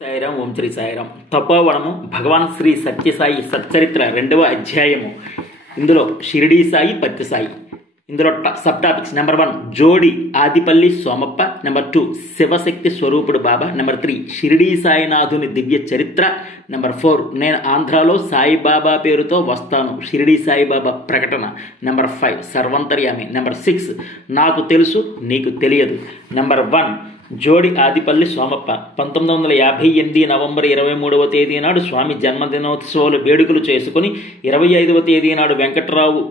సాయిరాం ఓం శ్రీ సాయిరాం. తపోవనము భగవాన్ శ్రీ సత్యసాయి సచ్చరిత్ర 2వ అధ్యాయము. ఇందులో షిరిడీ సాయి పత్తి సాయి. ఇందులో సబ్ టాపిక్స్: నెంబర్ 1 జోడి ఆదిపల్లి సోమప్ప, నెంబర్ 2 శివశక్తి స్వరూపుడు బాబా, నెంబర్ 3 షిరిడీ సాయినాథుని దివ్య చరిత్ర, నెంబర్ 4 నేను ఆంధ్రాలో సాయిబాబా పేరుతో వస్తాను షిరిడీ సాయిబాబా ప్రకటన, నెంబర్ 5 సర్వంతర్యామి, నెంబర్ 6 నాకు తెలుసు నీకు తెలియదు, నెంబర్ 1 జోడి ఆదిపల్లి సోమప్ప. 1958 నవంబర్ 23వ తేదీ నాడు స్వామి జన్మదినోత్సవాలు వేడుకలు చేసుకుని 25వ తేదీ నాడు వెంకట్రావు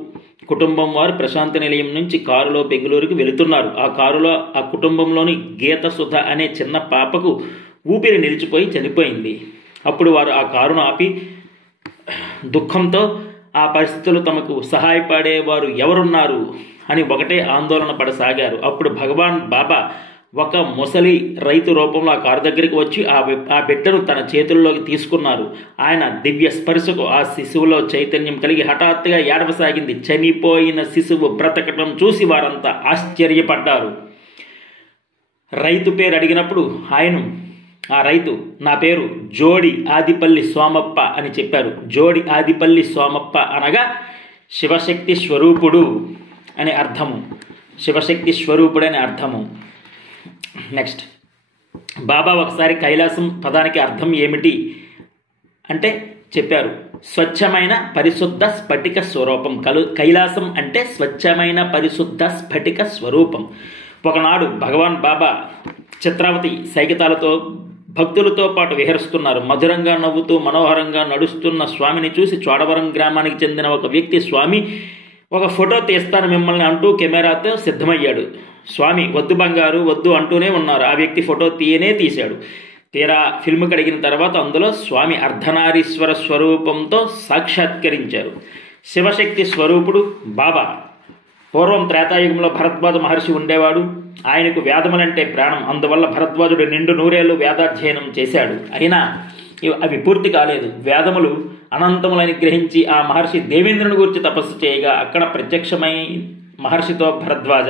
కుటుంబం వారు ప్రశాంతి నిలయం నుంచి కారులో బెంగళూరుకి వెళుతున్నారు. ఆ కారులో ఆ కుటుంబంలోని గీత సుధ అనే చిన్న పాపకు ఊపిరి నిలిచిపోయి చనిపోయింది. అప్పుడు వారు ఆ కారును ఆపి దుఃఖంతో ఆ పరిస్థితులు తమకు సహాయపడేవారు ఎవరున్నారు అని ఒకటే ఆందోళన పడసాగారు. అప్పుడు భగవాన్ బాబా ఒక ముసలి రైతు రూపంలో ఆ కారు దగ్గరికి వచ్చి ఆ బిడ్డను తన చేతుల్లోకి తీసుకున్నారు. ఆయన దివ్య స్పర్శకు ఆ శిశువులో చైతన్యం కలిగి హఠాత్తుగా ఏడవసాగింది. చనిపోయిన శిశువు బ్రతకటం చూసి వారంతా ఆశ్చర్యపడ్డారు. రైతు పేరు అడిగినప్పుడు ఆ రైతు నా పేరు జోడి ఆదిపల్లి సోమప్ప అని చెప్పారు. జోడి ఆదిపల్లి సోమప్ప అనగా శివశక్తి స్వరూపుడు అనే అర్థము. శివశక్తి స్వరూపుడు అనే అర్థము. నెక్స్ట్, బాబా ఒకసారి కైలాసం పదానికి అర్థం ఏమిటి అంటే చెప్పారు. స్వచ్ఛమైన పరిశుద్ధ స్ఫటిక స్వరూపం. కైలాసం అంటే స్వచ్ఛమైన పరిశుద్ధ స్ఫటిక స్వరూపం. ఒకనాడు భగవాన్ బాబా చిత్రావతి సైకితాలతో భక్తులతో పాటు విహరిస్తున్నారు. మధురంగా నవ్వుతూ మనోహరంగా నడుస్తున్న స్వామిని చూసి చోడవరం గ్రామానికి చెందిన ఒక వ్యక్తి స్వామి ఒక ఫోటో తీస్తాను మిమ్మల్ని అంటూ కెమెరాతో సిద్ధమయ్యాడు. స్వామి వద్దు బంగారు వద్దు అంటూనే ఉన్నారు. ఆ వ్యక్తి ఫోటో తీశాడు. తీరా ఫిల్మ్ కడిగిన తర్వాత అందులో స్వామి అర్ధనారీశ్వర స్వరూపంతో సాక్షాత్కరించారు. శివశక్తి స్వరూపుడు బాబా. పూర్వం త్రేతాయుగంలో భరద్వాజ మహర్షి ఉండేవాడు. ఆయనకు వేదములంటే ప్రాణం. అందువల్ల భరద్వాజుడు నిండు నూరేళ్లు వేదాధ్యయనం చేశాడు. అయినా అవి పూర్తి కాలేదు. వేదములు అనంతములని గ్రహించి ఆ మహర్షి దేవేంద్రుని గురించి తపస్సు చేయగా అక్కడ ప్రత్యక్షమై మహర్షితో భరద్వాజ,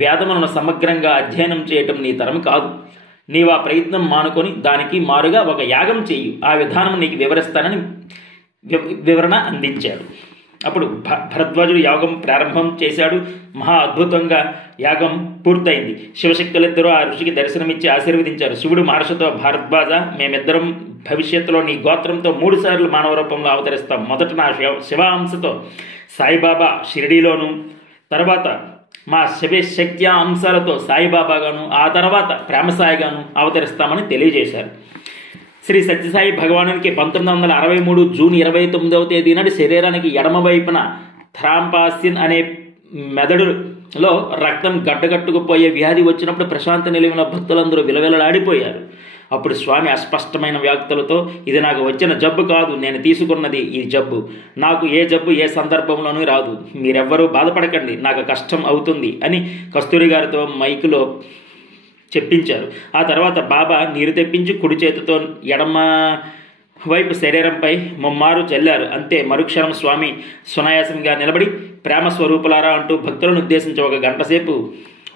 వేదములను సమగ్రంగా అధ్యయనం చేయటం నీ తరం కాదు. నీవు ఆ ప్రయత్నం మానుకొని దానికి మారుగా ఒక యాగం చేయు. ఆ విధానం నీకు వివరిస్తానని వివరణ అందించాడు. అప్పుడు భరద్వాజుడు యాగం ప్రారంభం చేశాడు. మహా అద్భుతంగా యాగం పూర్తయింది. శివశక్తులిద్దరూ ఆ ఋషికి దర్శనమిచ్చి ఆశీర్వదించారు. శివుడు మహర్షితో భరద్వాజ, మేమిద్దరం భవిష్యత్తులో నీ గోత్రంతో 3 సార్లు మానవ రూపంలో అవతరిస్తాం. మొదట నా శివాంశతో సాయిబాబా షిరిడీలోను, తర్వాత మా శివశక్తి అంశాలతో సాయిబాబాగాను, ఆ తర్వాత ప్రేమసాయిగాను అవతరిస్తామని తెలియజేశారు. శ్రీ సత్యసాయి భగవానునికి 1963 జూన్ 29వ తేదీ నాడు శరీరానికి ఎడమవైపున థ్రాంపాసిన్ అనే మెదడులో రక్తం గడ్డగట్టుకుపోయే వ్యాధి వచ్చినప్పుడు ప్రశాంతి నిలయంలో భక్తులందరూ విలవిలలాడిపోయారు. అప్పుడు స్వామి అస్పష్టమైన వ్యాఖ్యలతో ఇది నాకు వచ్చిన జబ్బు కాదు, నేను తీసుకున్నది ఈ జబ్బు. నాకు ఏ జబ్బు ఏ సందర్భంలోనూ రాదు. మీరెవ్వరూ బాధపడకండి, నాకు కష్టం అవుతుంది అని కస్తూరి గారితో మైకులో చెప్పించారు. ఆ తర్వాత బాబా నీరు తెప్పించి కుడి చేతితో ఎడమ వైపు శరీరంపై ముమ్మారు చల్లారు. అంతే మరుక్షణం స్వామి సునాయాసంగా నిలబడి ప్రేమ స్వరూపులారా అంటూ భక్తులను ఉద్దేశించి 1 గంట సేపు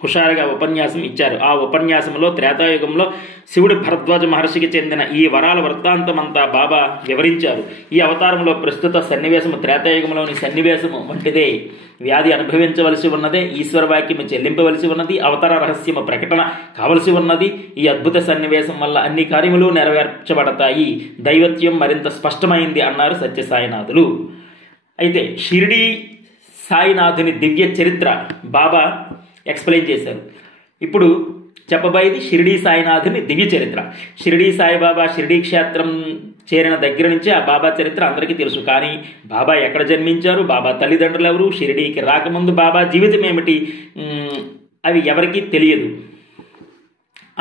హుషారుగా ఉపన్యాసం ఇచ్చారు. ఆ ఉపన్యాసంలో త్రేతాయుగంలో శివుడు భరద్వాజ మహర్షికి చెందిన ఈ వరాల వృత్తాంతమంతా బాబా వివరించారు. ఈ అవతారంలో ప్రస్తుత సన్నివేశము త్రేతాయుగంలోని సన్నివేశము వంటిదే. వ్యాధి అనుభవించవలసి ఉన్నదే, ఈశ్వరవాక్యము చెల్లింపవలసి ఉన్నది, అవతార రహస్యము ప్రకటన కావలసి ఉన్నది. ఈ అద్భుత సన్నివేశం వల్ల అన్ని కార్యములు నెరవేర్చబడతాయి, దైవత్యం మరింత స్పష్టమైంది అన్నారు సత్యసాయినాథులు. అయితే షిరిడీ సాయినాథుని దివ్య చరిత్ర బాబా ఎక్స్ప్లెయిన్ చేశారు. ఇప్పుడు చెప్పబోయేది షిరిడీ సాయినాథుని దివ్య చరిత్ర. షిరిడీ సాయిబాబా షిరిడీ క్షేత్రం చేరిన దగ్గర నుంచి ఆ బాబా చరిత్ర అందరికీ తెలుసు. కానీ బాబా ఎక్కడ జన్మించారు, బాబా తల్లిదండ్రులు ఎవరు, షిరిడీకి రాకముందు బాబా జీవితం ఏమిటి, అవి ఎవరికీ తెలియదు.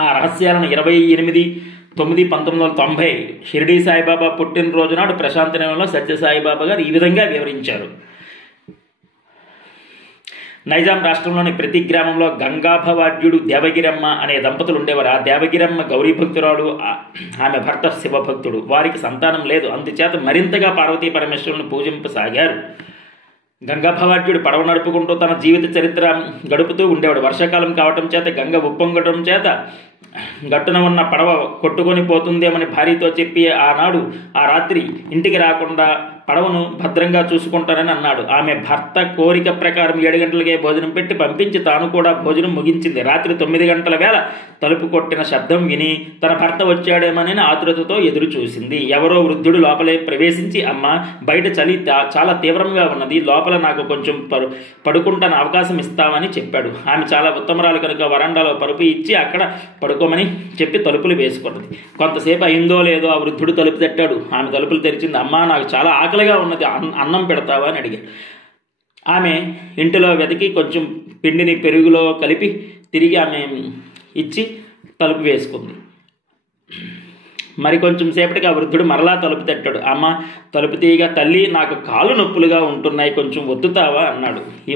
ఆ రహస్యాలను 28/9/1990 షిరిడీ సాయిబాబా పుట్టినరోజు నాడు ప్రశాంతి నిలయంలో సత్యసాయిబాబా గారు ఈ విధంగా వివరించారు. నైజాం రాష్ట్రంలోని ప్రతి గ్రామంలో గంగాభవాడ్యుడు దేవగిరమ్మ అనే దంపతులు ఉండేవారు. ఆ దేవగిరమ్మ గౌరీ భక్తురాలు, ఆమె భర్త శివభక్తుడు. వారికి సంతానం లేదు. అందుచేత మరింతగా పార్వతీ పరమేశ్వరులను పూజింపసాగారు. గంగాభవార్యుడు పడవ నడుపుకుంటూ తన జీవిత చరిత్ర గడుపుతూ ఉండేవాడు. వర్షాకాలం కావటం చేత గంగ ఉప్పొంగటం చేత గట్టున ఉన్న పడవ కొట్టుకొని పోతుందేమని భార్యతో చెప్పి ఆనాడు ఆ రాత్రి ఇంటికి రాకుండా పడవను భద్రంగా చూసుకుంటానని అన్నాడు. ఆమె భర్త కోరిక ప్రకారం 7 గంటలకే భోజనం పెట్టి పంపించి తాను కూడా భోజనం ముగించింది. రాత్రి 9 గంటల వేళ తలుపు కొట్టిన శబ్దం విని తన భర్త వచ్చాడేమని ఆతురతతో ఎదురు చూసింది. ఎవరో వృద్ధుడు లోపలే ప్రవేశించి, అమ్మ, బయట చలి చాలా తీవ్రంగా ఉన్నది, లోపల నాకు కొంచెం పడుకుంటాను అవకాశం ఇస్తామని చెప్పాడు. ఆమె చాలా ఉత్తమరాలు కనుక వరండాలో పరుపు ఇచ్చి అక్కడ పడుకోమని చెప్పి తలుపులు వేసుకున్నది. కొంతసేపు అయిందో లేదో ఆ వృద్ధుడు తలుపు తట్టాడు. ఆమె తలుపులు తెరిచింది. అమ్మ, నాకు చాలా ఆకలిగా ఉన్నది, అన్నం పెడతావా అని అడిగాడు. ఆమె ఇంటిలో వెతికి కొంచెం పిండిని పెరుగులో కలిపి తిరిగి ఆమె ఇచ్చి తలుపు వేసుకుంది. మరి కొంచెం సేపటికి ఆ వృద్ధుడు మరలా తలుపు తట్టాడు. అమ్మ, తలుపు తీయగా, తల్లి, నాకు కాళ్ళు నొప్పులుగా ఉంటున్నాయి, కొంచెం ఒత్తుతావా అన్నాడు. ఈ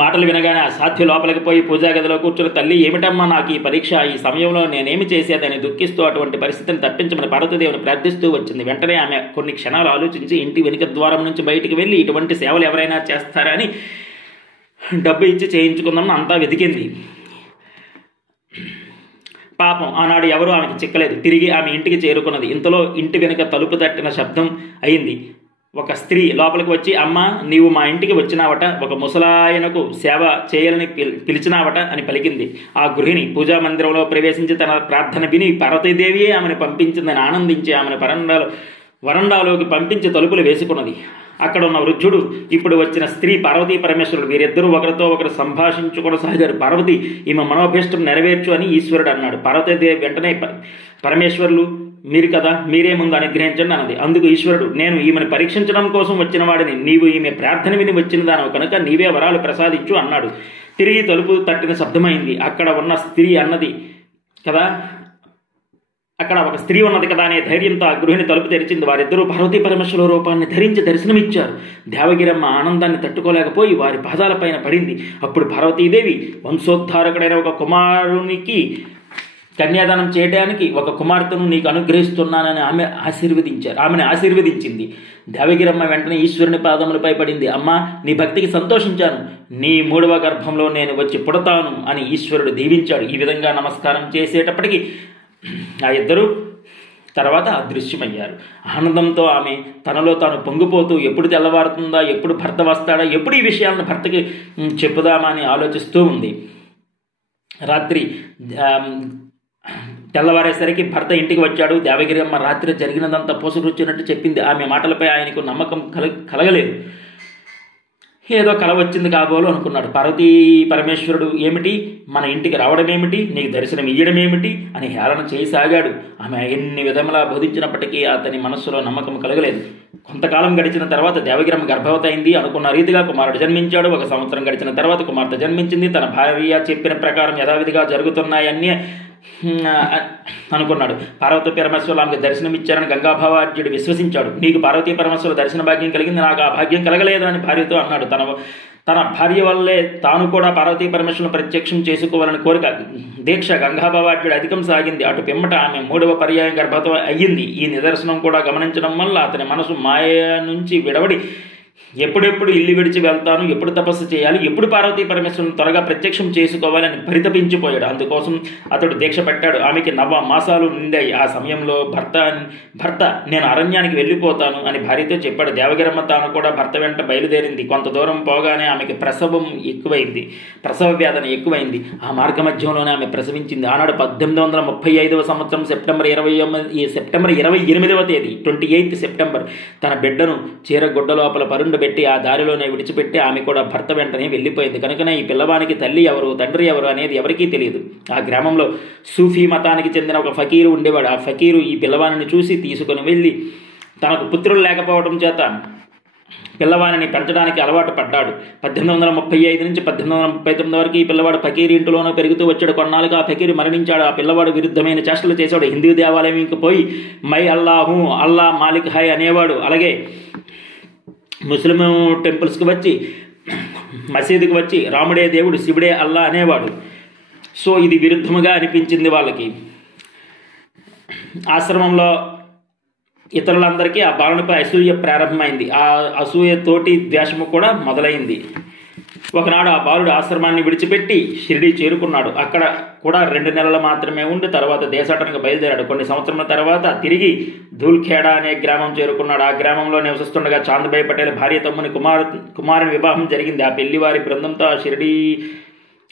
మాటలు వినగానే ఆ సాధ్య లోపలికి పోయి పూజా గదిలో కూర్చుని, తల్లి, ఏమిటమ్మా నాకు ఈ పరీక్ష, ఈ సమయంలో నేనేమి చేసేదని దుఃఖిస్తూ అటువంటి పరిస్థితిని తప్పించమని పార్వతీదేవిని ప్రార్థిస్తూ వచ్చింది. వెంటనే ఆమె కొన్ని క్షణాలు ఆలోచించి ఇంటి వెనుక ద్వారం నుంచి బయటికి వెళ్ళి ఇటువంటి సేవలు ఎవరైనా చేస్తారా అని డబ్బు ఇచ్చి చేయించుకుందామని అంతా వెతికింది. పాపం ఆనాడు ఎవరూ ఆమెకు చిక్కలేదు. తిరిగి ఆమె ఇంటికి చేరుకున్నది. ఇంతలో ఇంటి వెనుక తలుపు తట్టిన శబ్దం అయింది. ఒక స్త్రీ లోపలికి వచ్చి, అమ్మ, నీవు మా ఇంటికి వచ్చినావట, ఒక ముసలాయనకు సేవ చేయాలని పిలిచినావట అని పలికింది. ఆ గృహిణి పూజా మందిరంలో ప్రవేశించి తన ప్రార్థన విని పార్వతీదేవియే ఆమెను పంపించిందని ఆనందించి ఆమెను వరండాలోకి పంపించి తలుపులు వేసుకున్నది. అక్కడ ఉన్న వృద్ధుడు, ఇప్పుడు వచ్చిన స్త్రీ పార్వతీ పరమేశ్వరుడు, వీరిద్దరూ ఒకరితో ఒకరు సంభాషించుకొనసాగారు. పార్వతి, ఈమె మనోభీష్టం నెరవేర్చు అని ఈశ్వరుడు అన్నాడు. పార్వతీదేవి వెంటనే, పరమేశ్వరులు మీరు కదా, మీరే ముందు అనుగ్రహించండి అన్నది. అందుకు ఈశ్వరుడు, నేను ఈమెను పరీక్షించడం కోసం వచ్చిన వాడిని, నీవు ఈమె ప్రార్థన విని వచ్చిన దానవు కనుక నీవే వరాలు ప్రసాదించు అన్నాడు. తిరిగి తలుపు తట్టిన శబ్దమైంది. అక్కడ ఒక స్త్రీ ఉన్నది కదా అనే ధైర్యంతో ఆ గృహిణి తలుపు తెరిచింది. వారిద్దరూ పార్వతీ పరమేశ్వర రూపాన్ని ధరించి దర్శనమిచ్చారు. దేవగిరమ్మ ఆనందాన్ని తట్టుకోలేకపోయి వారి పాదాలపైన పడింది. అప్పుడు పార్వతీదేవి, వంశోద్ధారకుడైన ఒక కుమారునికి కన్యాదానం చేయడానికి ఒక కుమార్తెను నీకు అనుగ్రహిస్తున్నానని ఆమెను ఆశీర్వదించింది. దేవగిరమ్మ వెంటనే ఈశ్వరుని పాదములపై పడింది. అమ్మ, నీ భక్తికి సంతోషించాను, నీ 3వ గర్భంలో నేను వచ్చి పుడతాను అని ఈశ్వరుడు దీవించాడు. ఈ విధంగా నమస్కారం చేసేటప్పటికి ఆ ఇద్దరు తర్వాత అదృశ్యమయ్యారు. ఆనందంతో ఆమె తనలో తాను పొంగిపోతూ, ఎప్పుడు తెల్లవారుతుందా, ఎప్పుడు భర్త వస్తాడా, ఎప్పుడు ఈ విషయాలను భర్తకి చెప్పుదామా అని ఆలోచిస్తూ ఉంది. రాత్రి తెల్లవారేసరికి భర్త ఇంటికి వచ్చాడు. దేవగిరి అమ్మ రాత్రి జరిగినదంతా పోసుకొచ్చినట్టు చెప్పింది. ఆమె మాటలపై ఆయనకు నమ్మకం కలగలేదు. ఏదో కల వచ్చింది కాబోలు అనుకున్నాడు. పార్వతీ పరమేశ్వరుడు ఏమిటి, మన ఇంటికి రావడం ఏమిటి, నీకు దర్శనం ఇయ్యడం ఏమిటి అని హేళన చేయసాగాడు. ఆమె ఎన్ని విధములా బోధించినప్పటికీ అతని మనస్సులో నమ్మకం కలగలేదు. కొంతకాలం గడిచిన తర్వాత దేవగిరమ్మ గర్భవతి అయింది. అనుకున్న రీతిగా కుమారుడు జన్మించాడు. 1 సంవత్సరం గడిచిన తర్వాత కుమార్తె జన్మించింది. తన భార్య చెప్పిన ప్రకారం యథావిధిగా జరుగుతున్నాయన్నీ అనుకున్నాడు. పార్వతీ పరమేశ్వరులు ఆమెకు దర్శనమిచ్చారని గంగాభవార్యుడు విశ్వసించాడు. నీకు పార్వతీ పరమేశ్వరుల దర్శన భాగ్యం కలిగింది, నాకు ఆ భాగ్యం కలగలేదు అని భార్యతో అన్నాడు. తన భార్య వల్లే తాను కూడా పార్వతీ పరమేశ్వరులను ప్రత్యక్షం చేసుకోవాలని కోరిక దీక్ష గంగాభవార్యుడు అధికం సాగింది. అటు పిమ్మట ఆమె 3వ పర్యాయం గర్భవతి అయ్యింది. ఈ నిదర్శనం కూడా గమనించడం వల్ల అతని మనసు మాయ నుంచి విడవడి ఎప్పుడెప్పుడు ఇల్లు విడిచి వెళ్తాను, ఎప్పుడు తపస్సు చేయాలి, ఎప్పుడు పార్వతీ పరమేశ్వరుని త్వరగా ప్రత్యక్షం చేసుకోవాలని పరితపించిపోయాడు. అందుకోసం అతడు దీక్ష పెట్టాడు. ఆమెకి 9 మాసాలు నిండాయి. ఆ సమయంలో భర్త నేను అరణ్యానికి వెళ్ళిపోతాను అని భార్యతో చెప్పాడు. దేవగిరమ్మ తాను కూడా భర్త వెంట బయలుదేరింది. కొంత దూరం పోగానే ఆమెకి ప్రసవ వేదన ఎక్కువైంది. ఆ మార్గ మధ్యంలోనే ఆమె ప్రసవించింది. ఆనాడు 1835వ సంవత్సరం సెప్టెంబర్ 28వ తేదీ 28 సెప్టెంబర్ తన బిడ్డను చీరగుడ్డ లోపల పెట్టి ఆ దారిలోనే విడిచిపెట్టి ఆమె కూడా భర్త వెంటనే వెళ్ళిపోయింది. కనుకనే ఈ పిల్లవానికి తల్లి ఎవరు, తండ్రి ఎవరు అనేది ఎవరికీ తెలియదు. ఆ గ్రామంలో సూఫీ మతానికి చెందిన ఒక ఫకీరు ఉండేవాడు. ఆ ఫకీరు ఈ పిల్లవానిని చూసి తీసుకుని వెళ్ళి తనకు పుత్రులు లేకపోవడం చేత పిల్లవానిని పెంచడానికి అలవాటు పడ్డాడు. 1835 నుంచి 1839 వరకు ఈ పిల్లవాడు ఫకీరు ఇంటిలోనూ పెరుగుతూ వచ్చాడు. కొన్నాళ్ళుగా ఆ ఫకీరు మరణించాడు. ఆ పిల్లవాడు విరుద్ధమైన చేష్టలు చేశాడు. హిందూ దేవాలయంకి పోయి my Allahu Allah Malik high అనేవాడు. అలాగే ముస్లిం టెంపుల్స్కి వచ్చి మసీదుకి వచ్చి రాముడే దేవుడు, శివుడే అల్లా అనేవాడు. సో ఇది విరుద్ధముగా అనిపించింది వాళ్ళకి. ఆశ్రమంలో ఇతరులందరికీ ఆ బాలునిపై అసూయ ప్రారంభమైంది. ఆ అసూయతోటి ద్వేషము కూడా మొదలైంది. ఒకనాడు ఆ బాలుడు ఆశ్రమాన్ని విడిచిపెట్టి షిరిడీ చేరుకున్నాడు. అక్కడ కూడా 2 నెలలు మాత్రమే ఉండి తర్వాత దేశాటనకు బయలుదేరాడు. కొన్ని సంవత్సరాల తర్వాత తిరిగి ధూల్ఖేడా అనే గ్రామం చేరుకున్నాడు. ఆ గ్రామంలో నివసిస్తుండగా చాంద్భాయ్ పటేల్ భార్య తమ్ముని కుమారుని వివాహం జరిగింది. ఆ పెళ్లివారి బృందంతో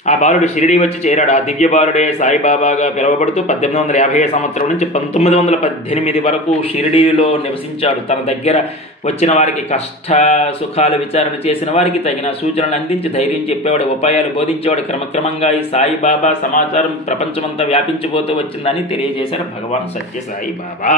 ఆ బాలుడు షిరిడీ వచ్చి చేరాడు. ఆ దివ్య బాలుడే సాయిబాబాగా పిలువబడుతూ 1850 సంవత్సరం నుంచి 1918 వరకు షిరిడీలో నివసించాడు. తన దగ్గర వచ్చిన వారికి కష్ట సుఖాలు విచారణ చేసిన వారికి తగిన సూచనలు అందించి ధైర్యం చెప్పేవాడు, ఉపాయాలు బోధించేవాడు. క్రమక్రమంగా ఈ సాయిబాబా సమాచారం ప్రపంచమంతా వ్యాపించిపోతూ వచ్చిందని తెలియజేశారు భగవాన్ సత్యసాయి బాబా.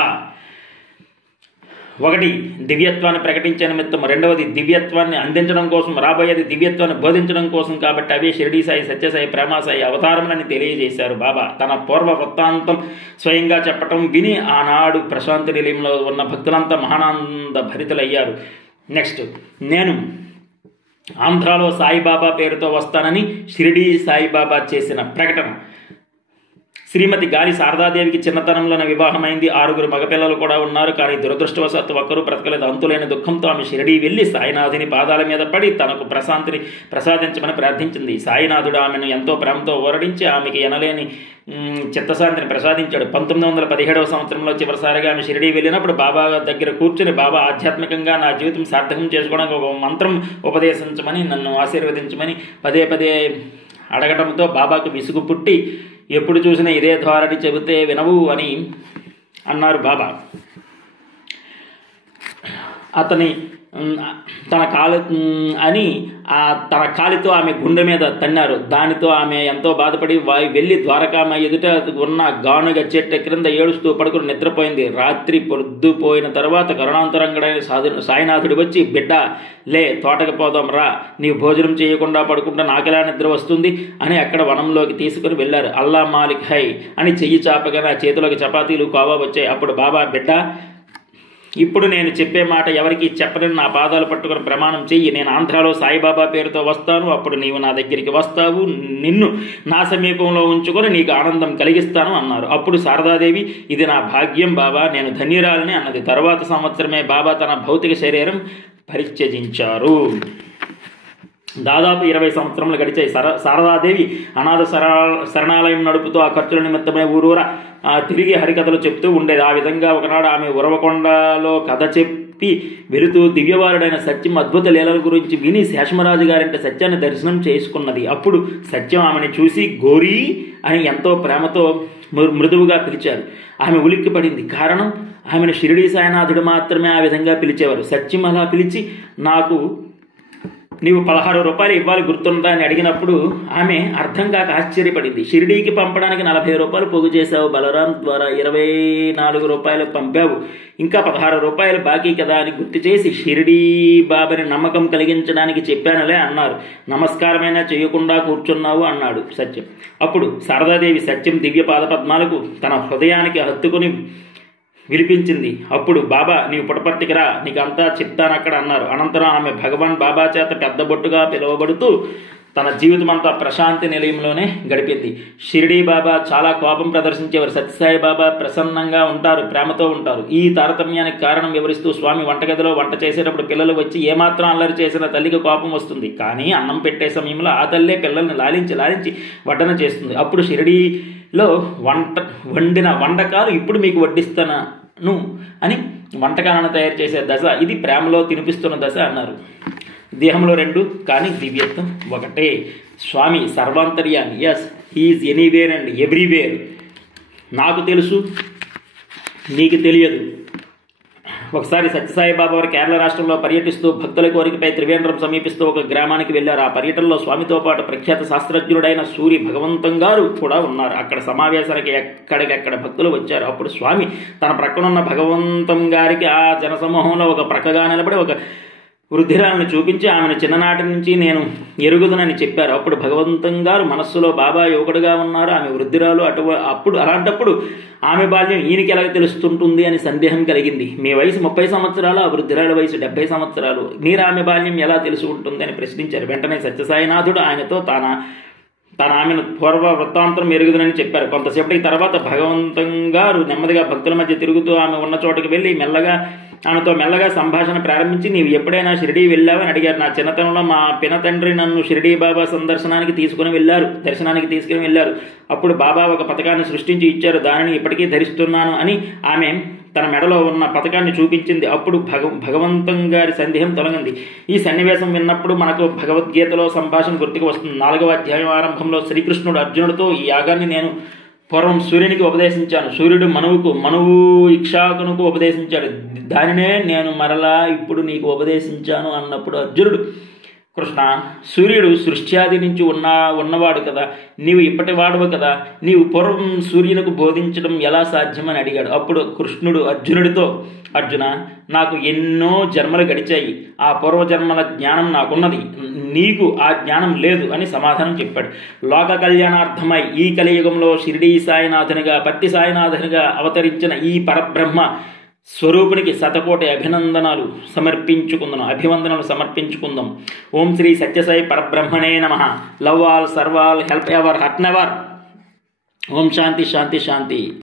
1 దివ్యత్వాన్ని ప్రకటించే నిమిత్తం, 2వది దివ్యత్వాన్ని అందించడం కోసం, రాబోయేది దివ్యత్వాన్ని బోధించడం కోసం. కాబట్టి అవే షిరిడీ సాయి, సత్యసాయి, ప్రేమసాయి అవతారములని తెలియజేశారు బాబా. తన పూర్వ వృత్తాంతం స్వయంగా చెప్పటం విని ఆనాడు ప్రశాంతి నిలయంలో ఉన్న భక్తులంతా మహానంద భరితులయ్యారు. నెక్స్ట్, నేను ఆంధ్రాలో సాయిబాబా పేరుతో వస్తానని షిరిడీ సాయిబాబా చేసిన ప్రకటన. శ్రీమతి గాలి శారదాదేవికి చిన్నతనంలోనే వివాహమైంది. 6 మగపిల్లలు కూడా ఉన్నారు. కానీ దురదృష్టవశాత్తు ఒక్కరూ బ్రతకలేదు. అంతులేని దుఃఖంతో ఆమె షిరిడీ వెళ్ళి సాయినాథుని పాదాల మీద పడి తనకు ప్రశాంతిని ప్రసాదించమని ప్రార్థించింది. సాయినాథుడు ఆమెను ఎంతో ప్రేమతో ఓరడించి ఆమెకి ఎనలేని చిత్తశాంతిని ప్రసాదించాడు. 1917 సంవత్సరంలో చివరిసారిగా ఆమె షిరిడీ వెళ్ళినప్పుడు బాబా దగ్గర కూర్చుని, బాబా ఆధ్యాత్మికంగా నా జీవితం సార్థకం చేసుకోవడానికి ఒక మంత్రం ఉపదేశించమని, నన్ను ఆశీర్వదించమని పదే అడగడంతో బాబాకు విసుగు పుట్టి, ఎప్పుడు చూసినా ఇదే ధోరణి చెబితే వినవు అని అన్నారు బాబా. అతని తన కాలితో ఆమె గుండె మీద తన్నారు. దానితో ఆమె ఎంతో బాధపడి వెళ్ళి ద్వారకామ ఎదుట ఉన్న గానుగ చెట్టు క్రింద ఏడుస్తూ పడుకుని నిద్రపోయింది. రాత్రి పొద్దుపోయిన తర్వాత కరుణాంతరంగడైన సాయినాథుడు వచ్చి, బిడ్డ లే, తోటకి పోదాం రా, నీవు భోజనం చేయకుండా పడుకుంటా నాకెలా నిద్ర వస్తుంది అని అక్కడ వనంలోకి తీసుకుని వెళ్ళారు. అల్లా మాలిక్ హై అని చెయ్యి చాపగా నా చేతిలోకి చపాతీలు కోవా వచ్చాయి. అప్పుడు బాబా, బిడ్డ, ఇప్పుడు నేను చెప్పే మాట ఎవరికి చెప్పనని నా పాదాలు పట్టుకుని ప్రమాణం చెయ్యి. నేను ఆంధ్రాలో సాయిబాబా పేరుతో వస్తాను. అప్పుడు నీవు నా దగ్గరికి వస్తావు. నిన్ను నా సమీపంలో ఉంచుకొని నీకు ఆనందం కలిగిస్తాను అన్నారు. అప్పుడు శారదాదేవి, ఇది నా భాగ్యం బాబా, నేను ధన్యురాలని అన్నది. తర్వాత సంవత్సరమే బాబా తన భౌతిక శరీరం పరిత్యజించారు. దాదాపు 20 సంవత్సరములు గడిచాయి. శారదాదేవి అనాథ శరణాలయం నడుపుతూ ఆ ఖర్చుల నిమిత్తమే ఊరూరా తిరిగి హరికథలు చెప్తూ ఉండేది. ఆ విధంగా ఒకనాడు ఆమె ఉరవకొండలో కథ చెప్పి వెళుతూ దివ్యవారుడైన సత్యం అద్భుత లీలల గురించి విని శేషమరాజు గారింటి సత్యాన్ని దర్శనం చేసుకున్నది. అప్పుడు సత్యం ఆమెను చూసి గోరీ అని ఎంతో ప్రేమతో మృదువుగా పిలిచారు. ఆమె ఉలిక్కి పడింది. కారణం, ఆమెను షిరిడీ సాయినాథుడు మాత్రమే ఆ విధంగా పిలిచేవారు. సత్యం అలా పిలిచి, నాకు నీవు 16 రూపాయలు ఇవ్వాలి గుర్తుందా అని అడిగినప్పుడు ఆమె అర్థం కాక ఆశ్చర్యపడింది. షిరిడీకి పంపడానికి 40 రూపాయలు పోగు చేశావు, బలరాం ద్వారా 24 రూపాయలు పంపావు, ఇంకా 16 రూపాయలు బాకీ కదా అని గుర్తు చేసి, షిరిడీ బాబాని నమ్మకం కలిగించడానికి చెప్పానులే అన్నారు. నమస్కారమైనా చేయకుండా కూర్చున్నావు అన్నాడు సత్యం. అప్పుడు శారదాదేవి సత్యం దివ్య పాదపద్మాలకు తన హృదయానికి హత్తుకుని విలిపించింది. అప్పుడు బాబా, నీవు పుటపర్తికి రా, నీకు అంతా చెప్తానక్కడ అన్నారు. అనంతరం ఆమె భగవాన్ బాబా చేత పెద్ద బొట్టుగా పిలువబడుతూ తన జీవితం అంతా ప్రశాంతి నిలయంలోనే గడిపింది. షిరిడీ బాబా చాలా కోపం ప్రదర్శించేవారు. సత్యసాయి బాబా ప్రసన్నంగా ఉంటారు, ప్రేమతో ఉంటారు. ఈ తారతమ్యానికి కారణం వివరిస్తూ స్వామి వంటగదిలో వంట చేసేటప్పుడు పిల్లలు వచ్చి ఏమాత్రం అల్లరి చేసిన తల్లికి కోపం వస్తుంది. కానీ అన్నం పెట్టే సమయంలో ఆ తల్లే పిల్లల్ని లాలించి వడ్డన చేస్తుంది. అప్పుడు షిరిడీలో వండిన వంటకాలు ఇప్పుడు మీకు వడ్డిస్తాను అని వంటకాలను తయారు చేసే దశ, ఇది ప్రేమలో తినిపిస్తున్న దశ అన్నారు. దేహంలో 2 కానీ దివ్యత్వం ఒకటే. స్వామి సర్వాంతర్యామి. Yes, he is anywhere and everywhere. నాకు తెలుసు, నీకు తెలియదు. ఒకసారి సత్యసాయి బాబా వారు కేరళ రాష్ట్రంలో పర్యటిస్తూ భక్తుల కోరికపై త్రివేంద్రం సమీపిస్తూ ఒక గ్రామానికి వెళ్లారు. ఆ పర్యటనలో స్వామితో పాటు ప్రఖ్యాత శాస్త్రజ్ఞుడైన సూరి భగవంతం గారు కూడా ఉన్నారు. అక్కడ సమావేశానికి ఎక్కడికెక్కడ భక్తులు వచ్చారు. అప్పుడు స్వామి తన ప్రక్కనున్న భగవంతం గారికి ఆ జనసమూహంలో ఒక ప్రక్కగా నిలబడి ఒక వృద్ధిరాలను చూపించి ఆమెను చిన్ననాటి నుంచి నేను ఎరుగుదనని చెప్పారు. అప్పుడు భగవంతం గారు మనస్సులో బాబా యువకుడుగా ఉన్నారు, ఆమె వృద్ధిరాలు. అలాంటప్పుడు ఆమె బాల్యం ఈయనకి ఎలా తెలుస్తుంటుంది అని సందేహం కలిగింది. మీ వయసు 30 సంవత్సరాలు, ఆ వృద్ధిరాల వయసు 70 సంవత్సరాలు, మీరు ఆమె బాల్యం ఎలా తెలుసుకుంటుంది అని ప్రశ్నించారు. వెంటనే సత్యసాయినాథుడు ఆయనతో ఆమెను పూర్వ వృత్తాంతం ఎరుగుదనని చెప్పారు. కొంతసేపటికి తర్వాత భగవంతం గారు నెమ్మదిగా భక్తుల మధ్య తిరుగుతూ ఆమె ఉన్న చోటుకు వెళ్ళి ఆమెతో మెల్లగా సంభాషణ ప్రారంభించి, నీవు ఎప్పుడైనా షిరిడీ వెళ్ళావని అడిగారు. నా చిన్నతనంలో మా పినతండ్రి నన్ను షిరిడీ బాబా దర్శనానికి తీసుకుని వెళ్ళారు. అప్పుడు బాబా ఒక పథకాన్ని సృష్టించి ఇచ్చారు, దానిని ఇప్పటికీ ధరిస్తున్నాను అని ఆమె తన మెడలో ఉన్న పథకాన్ని చూపించింది. అప్పుడు భగవంతం గారి సందేహం తొలగింది. ఈ సన్నివేశం విన్నప్పుడు మనకు భగవద్గీతలో సంభాషణ గుర్తుకు వస్తుంది. 4వ అధ్యాయం ఆరంభంలో శ్రీకృష్ణుడు అర్జునుడితో, ఈ యాగాన్ని నేను పూర్వం సూర్యునికి ఉపదేశించాను, సూర్యుడు మనువు ఇక్షాకునకు ఉపదేశించాడు, దానినే నేను మరలా ఇప్పుడు నీకు ఉపదేశించాను అన్నప్పుడు అర్జునుడు, కృష్ణ, సూర్యుడు సృష్ట్యాది నుంచి ఉన్నవాడు కదా, నీవు ఇప్పటి వాడవు కదా, నీవు పూర్వం సూర్యునికి బోధించడం ఎలా సాధ్యమని అడిగాడు. అప్పుడు కృష్ణుడు అర్జునుడితో, అర్జున, నాకు ఎన్నో జన్మలు గడిచాయి, ఆ పూర్వజన్మల జ్ఞానం నాకున్నది, నీకు ఆ జ్ఞానం లేదు అని సమాధానం చెప్పాడు. లోక కళ్యాణార్థమై ఈ కలియుగంలో షిరిడీ సాయినాథునిగా పత్తి సాయినాథునిగా అవతరించిన ఈ పరబ్రహ్మ స్వరూపునికి శతకోటి అభివందనలు సమర్పించుకుందాం. ఓం శ్రీ సత్యసాయి పరబ్రహ్మణే నమః. Love all, serve all, help ever, hurt never. ఓం శాంతి శాంతి శాంతి.